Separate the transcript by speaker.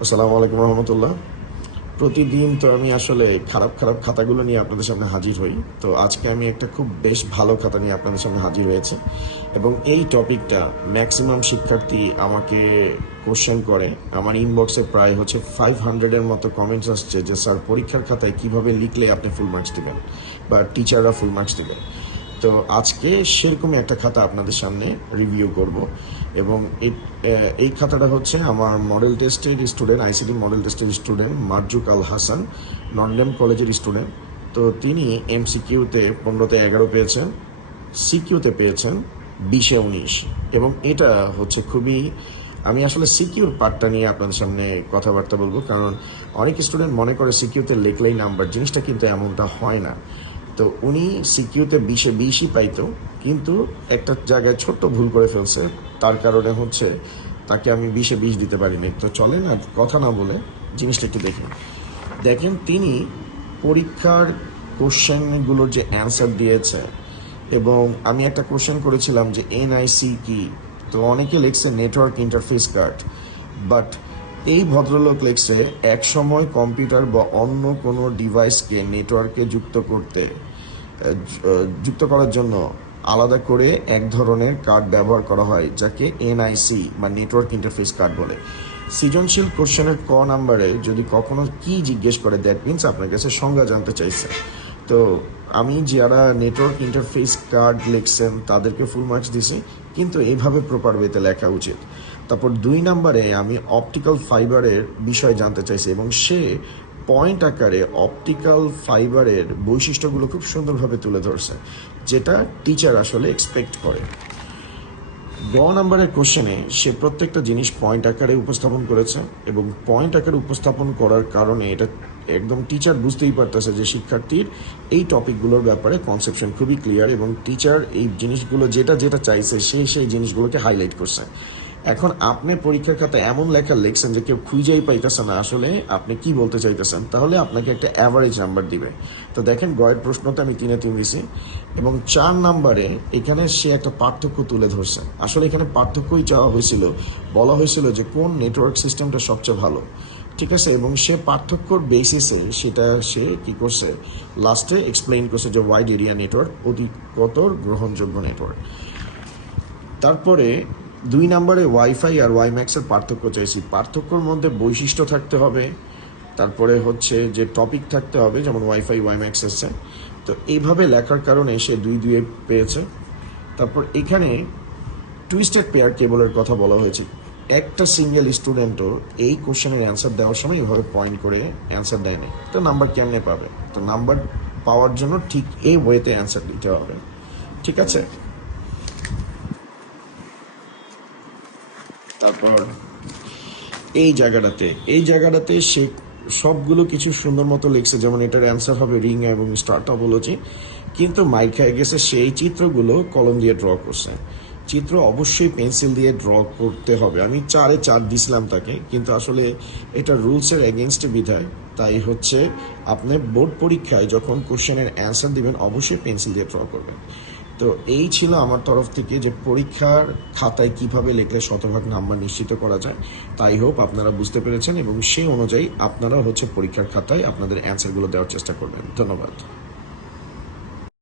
Speaker 1: আসসালামু আলাইকুম রহমতুল্লাহ। প্রতিদিন তো আমি আসলে খারাপ খারাপ খাতাগুলো নিয়ে আপনাদের সামনে হাজির হই। তো আজকে আমি একটা খুব বেশ ভালো খাতা নিয়ে আপনাদের সামনে হাজির হয়েছে। এবং এই টপিকটা ম্যাক্সিমাম শিক্ষার্থী আমাকে কোশ্চেন করে। আমার ইনবক্সে প্রায় হচ্ছে ফাইভ হান্ড্রেডের মতো কমেন্টস আসছে যে, স্যার, পরীক্ষার খাতায় কীভাবে লিখলে আপনি ফুল মার্কস দেবেন? বা টিচাররা ফুল মার্কস দেবেন। তো আজকে সেরকমই একটা খাতা আপনাদের সামনে রিভিউ করব। এবং এই- খাতাটা হচ্ছে আমার মডেল টেস্টের স্টুডেন্ট আইসিডি মডেল টেস্টের student Marzuk Al Hasan Notre Dame কলেজের স্টুডেন্ট তো তিনি এমসিকিউতে পনেরোতে এগারো পেয়েছেন সিকিউতে পেয়েছেন বিশে উনিশ। এবং এটা হচ্ছে খুবই, আমি আসলে সিকিউর পার্টটা নিয়ে আপনাদের সামনে কথাবার্তা বলব, কারণ অনেক স্টুডেন্ট মনে করে সিকিউতে লিখলেই নাম্বার জিনিসটা কিন্তু এমনটা হয় না। তো উনি সিকিউতে বিশে বিশই পাইতো, কিন্তু একটা জায়গায় ছোট্ট ভুল করে ফেলছে। তার কারণে হচ্ছে তাকে আমি বিশে বিশ দিতে পারিনি। তো চলে না কথা না বলে জিনিসটা একটু দেখেন দেখেন, তিনি পরীক্ষার কোশ্চেনগুলোর যে অ্যান্সার দিয়েছে, এবং আমি একটা কোশ্চেন করেছিলাম যে, এনআইসি কি? তো অনেকে লিখছে, নেটওয়ার্ক ইন্টারফেস কার্ড। বাট এই ভদ্রলোক লিখছে এক সময় কম্পিউটার বা অন্য কোনো ডিভাইসকে নেটওয়ার্কে যুক্ত করতে যুক্ত করার জন্য আলাদা করে এক ধরনের কার্ড ব্যবহার করা হয়, যাকে এনআইসি বা নেটওয়ার্ক ইন্টারফেস কার্ড বলে। সৃজনশীল কোশ্চেনের ক নাম্বারে যদি কখনো কি জিজ্ঞেস করে, দ্যাট মিনস আপনার কাছে সংজ্ঞা জানতে চাইছে। তো আমি যারা নেটওয়ার্ক ইন্টারফেস কার্ড লিখছেন, তাদেরকে ফুল মার্কস দিছি, কিন্তু এইভাবে প্রপার ওয়েতে লেখা উচিত। তারপর দুই নম্বরে আমি অপটিক্যাল ফাইবারের বিষয় জানতে চাইছি, এবং সে পয়েন্ট আকারে অপটিক্যাল ফাইবারের বৈশিষ্ট্যগুলো খুব সুন্দরভাবে তুলে ধরছে, যেটা টিচার আসলে এক্সপেক্ট করে। গ নাম্বারের কোশ্চেনে সে প্রত্যেকটা জিনিস পয়েন্ট আকারে উপস্থাপন করেছে, এবং পয়েন্ট আকারে উপস্থাপন করার কারণে এটা একদম টিচার বুঝতেই পারতেছে যে শিক্ষার্থীর এই টপিকগুলোর ব্যাপারে কনসেপশন খুবই ক্লিয়ার এবং টিচার এই জিনিসগুলো যেটা যেটা চাইছে, সে সেই জিনিসগুলোকে হাইলাইট করছে। এখন আপনি পরীক্ষার খাতা এমন লেখা লিখছেন যে কেউ খুঁজেই পাইতেছে না, আসলে আপনি কি বলতে চাইতেছেন? তাহলে আপনাকে একটা অ্যাভারেজ নাম্বার দিবে। তো দেখেন, গয়ের প্রশ্নতে আমি তিনে তিন দিছি এবং চার নাম্বারে এখানে সে একটা পার্থক্য তুলে ধরছে। আসলে এখানে পার্থক্যই চাওয়া হয়েছিল, বলা হয়েছিল যে কোন নেটওয়ার্ক সিস্টেমটা সবচেয়ে ভালো। ঠিক আছে, এবং সে পার্থক্যর বেসিসে সেটা সে কি করছে? লাস্টে এক্সপ্লেইন করছে যে ওয়াইড এরিয়া নেটওয়ার্ক অধিকতর গ্রহণযোগ্য নেটওয়ার্ক তারপরে দুই নম্বরে ওয়াইফাই আর ওয়াইম্যাক্সের পার্থক্য চাইছি। পার্থক্যর মধ্যে বৈশিষ্ট্য থাকতে হবে। তারপরে হচ্ছে যে টপিক থাকতে হবে, যেমন ওয়াইফাই ওয়াইম্যাক্স এসছে তো এইভাবে লেখার কারণে সে দুই দুয়ে পেয়েছে। তারপর এখানে টুইস্টেড পেয়ার কেবলের কথা বলা হয়েছে। একটা সিঙ্গেল স্টুডেন্টও এই কোশ্চেনের অ্যান্সার দেওয়ার সময় এভাবে পয়েন্ট করে অ্যান্সার দেয়নি তো নাম্বার কেমনে পাবে? তো নাম্বার পাওয়ার জন্য ঠিক এই ওয়েতে অ্যান্সার দিতে হবে। ঠিক আছে? তারপর এই জায়গাটাতে এই জায়গাটাতে সে সবগুলো কিছু সুন্দর মতো লিখছে। যেমন এটার অ্যান্সার হবে রিং এবং স্টার টপোলজি। কিন্তু মাইর খেয়ে গেছে সেই চিত্রগুলো কলম দিয়ে ড্র করছে। চিত্র অবশ্যই পেন্সিল দিয়ে ড্র করতে হবে। আমি চারে চার দিছিলাম তাকে, কিন্তু আসলে এটা রুলসের এগেনস্টে বিধায়। তাই হচ্ছে, আপনি বোর্ড পরীক্ষায় যখন কোশ্চেনের অ্যান্সার দিবেন, অবশ্যই পেন্সিল দিয়ে ড্র করবেন। তো এই ছিল আমার তরফ থেকে যে পরীক্ষার খাতায় কীভাবে লেখলে শতভাগ নাম্বার নিশ্চিত করা যায়। তাই হোপ আপনারা বুঝতে পেরেছেন এবং সেই অনুযায়ী আপনারা হচ্ছে পরীক্ষার খাতায় আপনাদের অ্যান্সারগুলো দেওয়ার চেষ্টা করবেন। ধন্যবাদ।